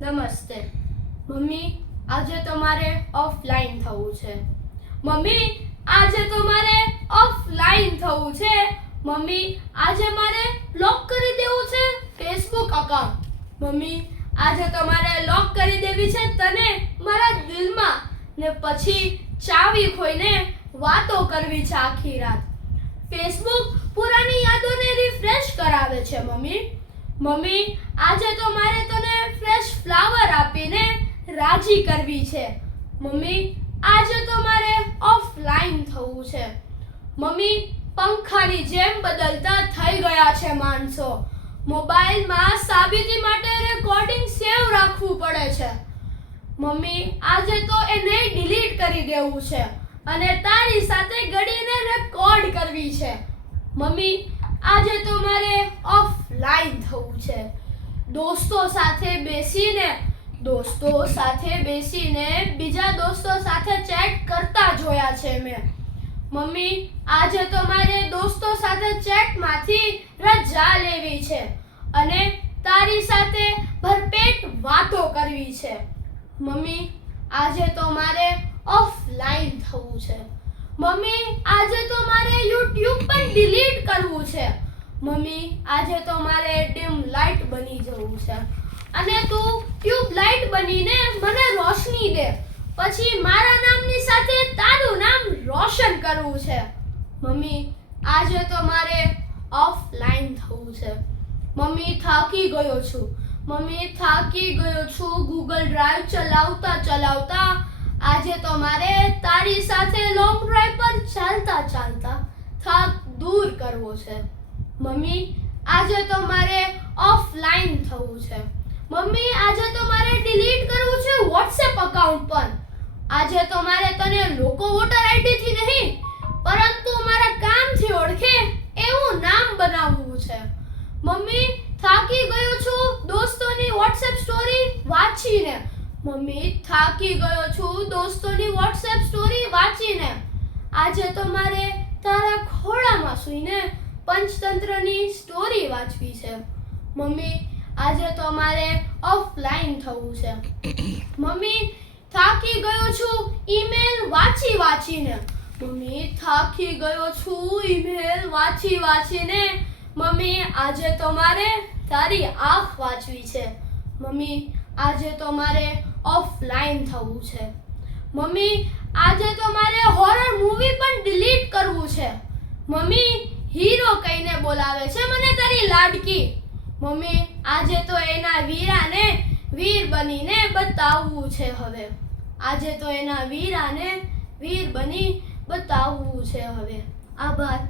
નમસ્તે મમ્મી, આજે તમારે ઓફલાઈન થવું છે. મમ્મી, આજે તમારે ઓફલાઈન થવું છે. મમ્મી, આજે મારે લોક કરી દેવું છે ફેસબુક અકાઉન્ટ. મમ્મી, આજે તમારે લોક કરી દેવી છે તને મારા દિલમાં, ને પછી ચાવી ખોઈને વાતો કરવી છે આખી રાત. ફેસબુક પુરાની યાદોને રિફ્રેશ કરાવે છે મમ્મી. મમ્મી, આજે તો મારે તને ફ્રેશ ફ્લાવર આપીને રાજી કરવી છે. મમ્મી, આજે તો મારે ઓફલાઈન થવું છે. મમ્મી, પંખાની જેમ બદલતા થઈ ગયા છે માણસો. મોબાઈલમાં સાબિતી માટે રેકોર્ડિંગ સેવ રાખવું પડે છે. મમ્મી, આજે તો એને ડિલીટ કરી દેવું છે અને તારી સાથે ઘડીને રેકોર્ડ કરવી છે. મમ્મી, આજે તો મારે ઓફલાઈન થવું છે. દોસ્તો સાથે બેસીને બીજા દોસ્તો સાથે ચેટ કરતા જોયા છે મેં. મમ્મી, આજે તો મારે દોસ્તો સાથે ચેટમાંથી રજા લેવી છે અને તારી સાથે ભરપેટ વાતો કરવી છે. મમ્મી, આજે તો મારે ઓફલાઈન થવું છે. મમ્મી, આજે તો મારે YouTube પણ ડિલીટ કરવું છે. મમ્મી, આજે તો મારે ડીમ લાઈટ બની જવું છે અને તું ટ્યુબ લાઈટ બનીને મને રોશની દે. પછી મારા નામની સાથે તારું નામ રોશન કરવું છે. મમ્મી, આજે તો મારે ઓફલાઈન થવું છે. મમ્મી, થાકી ગયો છું ગૂગલ ડ્રાઈવ ચલાવતા. આજે તો મારે તારી સાથે લોંગ ડ્રાઈવ પર ચાલતા થાક દૂર કરવો છે. મમ્મી, આજે તો મારે ઓફલાઈન થવું છે. મમ્મી, આજે તો મારે ડિલીટ કરવું છે WhatsApp અકાઉન્ટ પણ. આજે તો મારે તને લોકો વોટર આઈડી થી નહીં પરંતુ મારા કામથી ઓળખે એવું નામ બનાવવું છે. મમ્મી, થાકી ગયો છું દોસ્તોની WhatsApp સ્ટોરી વાંચીને. આજે તો મારે તારા ખોળામાં સૂઈને પંચતંત્રની સ્ટોરી વાંચવી છે. મમ્મી, આજે તો મારે ઓફલાઈન થવું છે. મમ્મી, થાકી ગયો છું ઈમેલ વાંચીને. મમ્મી, આજે તો મારે તારી આંખ વાંચવી છે. મમ્મી, આજે તો મારે ઓફલાઈન થવું છે. મમ્મી, આજે તો મારે હોરર મૂવી પણ ડિલીટ કરવું છે. મમ્મી, હીરો કહીને બોલાવે છે મને તારી લાડકી. મમ્મી, આજે તો એના વીરાને વીર બનીને બતાવવું છે હવે. આભાર.